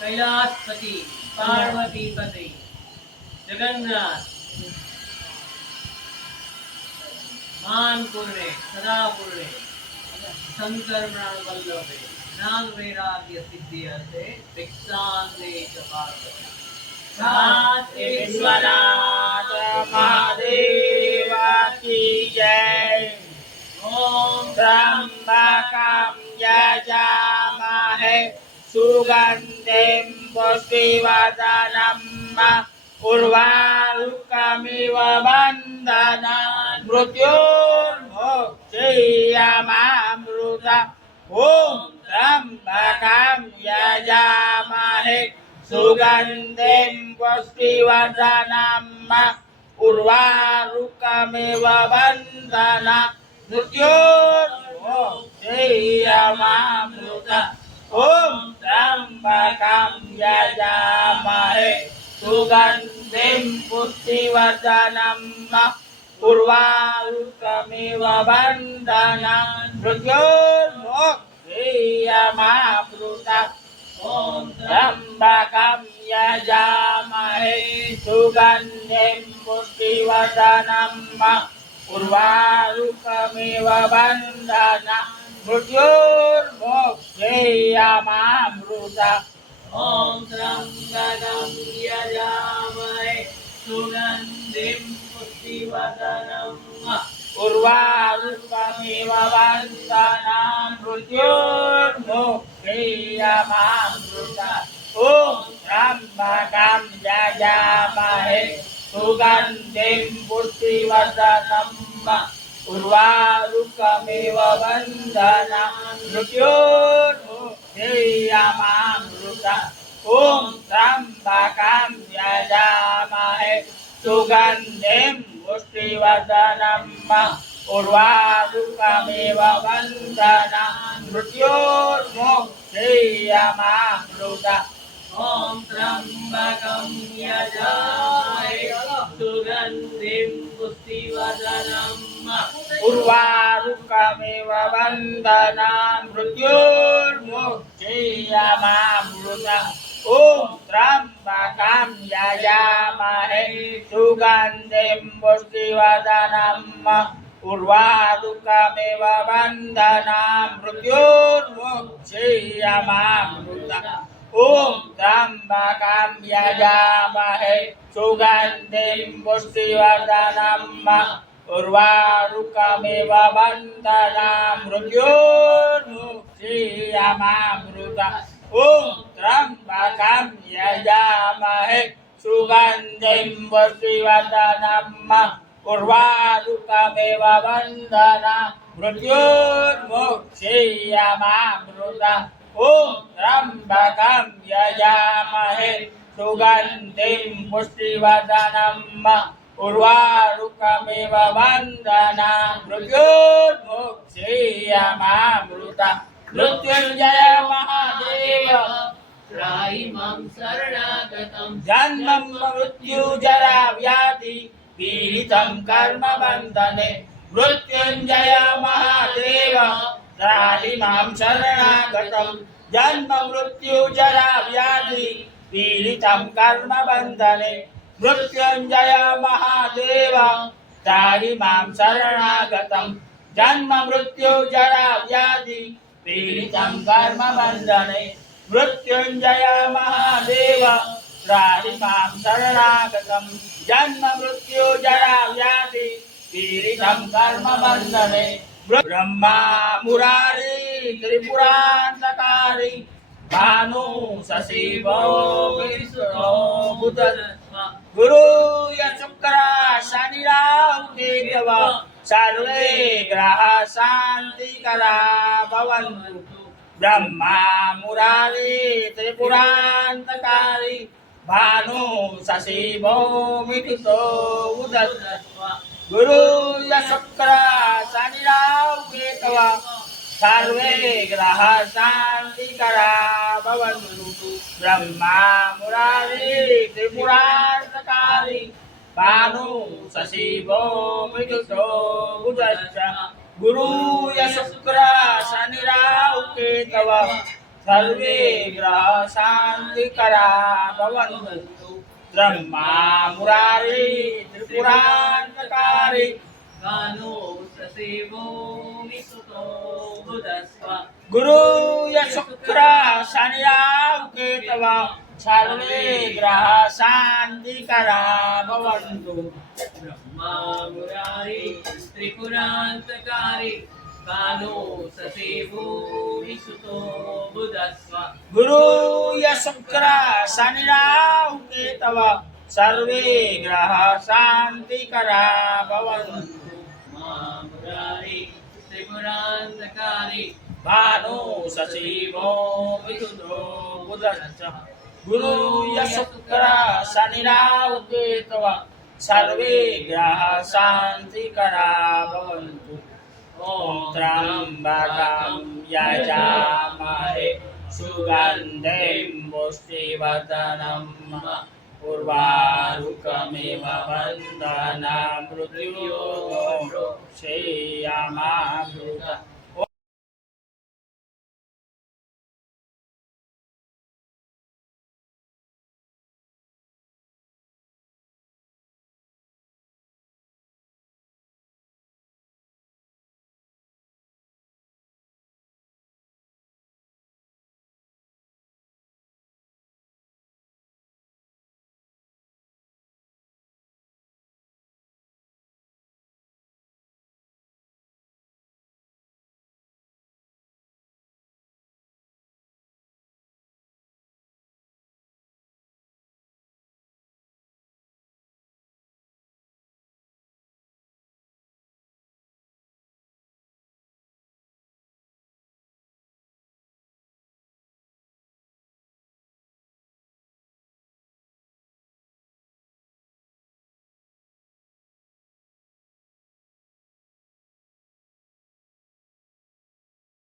कैलासपति पार्वती पति जगन्नाथ मानपुरे सदापुरे शंकर प्राण वल्लभे ज्ञान वैराग्य सिद्धि अर्थे भिक्षान्ते च पार्वती विश्वनाथ महादेव की जय। ओम त्र्यंबकं यजामहे सुगन्धिं पुष्टिवर्धनं उर्वारुकमिव बन्धनान् मृत्योर्मुक्षीयमामृतम्। ॐ त्र्यंबकं यजामहे सुगन्धिं पुष्टिवर्धनं उर्वारुकमिव बन्धनान् मृत्योर्मुक्षीयमामृतम्। ॐ त्र्यंबकं यजामहे सुगन्धिं पुष्टिवर्धनं उर्वारुकमिव बन्धनान् मृत्योर्मुक्षीयमामृतम्। ॐ त्र्यंबकं यजामहे सुगन्धिं पुष्टिवर्धनं उर्वारुकमिव बन्धनान् मृत्योर्मुक्षीयमामृतम्। ओम त्र्यंबकं यजामहे सुगन्धिं पुष्टिवर्धनं उर्वारुकमिव बन्धनान् मृत्योर्मुक्षीयमामृतम्। ॐ त्र्यंबकं यजामहे सुगन्धिं पुष्टिवर्धनं उर्वारुकमिव बन्धनान् मृत्योर्मुक्षीयमामृतम्। ॐ त्र्यंबकं यजामहे सुगन्धिं पुष्टिवर्धनं उर्वारुकमिव बन्धनान् मृत्योर्मुक्षीयमामृतम्। ओम त्र्यंबकं यजामहे सुगन्धिं पुष्टिवर्धनं उर्वारुकमिव बन्धनान् मृत्योर्मुक्षीयमामृतम्। ॐ त्र्यंबकं यजामहे सुगन्धिं पुष्टिवर्धनं उर्वारुकमिव बन्धनान् मृत्योर्मुक्षीयमामृतम्। ॐ त्र्यंबकं यजामहे सुगन्धिं पुष्टिवर्धनं उर्वारुकमिव बन्धनान् मृत्योर्मुक्षीयमामृतम्। ॐ त्र्यंबकं यजामहे सुगन्धिं पुष्टिवर्धनं उर्वारुकमिव बन्धनान् मृत्योर्मुक्षीयमामृतम्। ॐ त्र्यंबकं यजामहे सुगन्धिं पुष्टिवर्धनं उर्वारुकमिव बन्धनान् मृत्योर्मुक्षीयमामृतम्। मृत्युंजय महादेव त्राहि मां शरणागतं जन्म मृत्यु जरा व्याधि पीडितं कर्म बन्धने। मृत्युंजय महादेव त्राहि मां शरणागतं जन्म मृत्यु जरा व्याधि पीडितं कर्म बन्धने। मृत्युंजय महादेव त्राहि मां शरणागतं जन्म मृत्यु जरा व्याधि पीडितं कर्म बन्धने। मृत्युंजय महादेव त्राहि मां शरणागतं जन्म मृत्यु जरा व्याधि पीडितं कर्म बन्धने। ब्रह्मा मुरारी त्रिपुरान्तकारी भानु शशिवो विष्णु बुध गुरु शुक्र शनि राहु केतव सर्वे ग्रह शांतिकरा भवन्तु। ब्रह्मा मुरारी त्रिपुरान्तकारी भानु शशिवो विष्णु बुध गुरु शुक्र शनि राहु केतव सर्वे ग्रह शांतिकरा भवन्तु। ब्रह्मा मुरारी त्रिपुरान्तकारी भानु शशिवो विष्णु बुधश्च गुरु शुक्र शनि राहु केतव सर्वे ग्रह शांतिकरा भवन्तु ब्रह्मा मुरारी त्रिपुरान्तकारी कानो ससेवो विसुतो बुधस्व गुरु शुक्र शनिराव केतवा सर्वे ग्रह शांतिकरा भवन्तु ब्रह्मा मुरारी त्रिपुरान्तकारी कानो ससेवो विसुतो बुधस्व गुरु शुक्र शनिराव केतवा सर्वे ग्रह शांतिकरा भवन्तु मुरारी त्रिपुरान्तकारी भानु शशिवो विदुतो बुधश्च गुरु शुक्र शनिराव केतवा सर्वे ग्रह शांतिकरा भवन्तु ॐ त्र्यम्बकं यजामहे सुगन्धिं पुष्टिवर्धनं उर्वारुकमिव बन्धना मृत्युर्मुक्षीयमामृता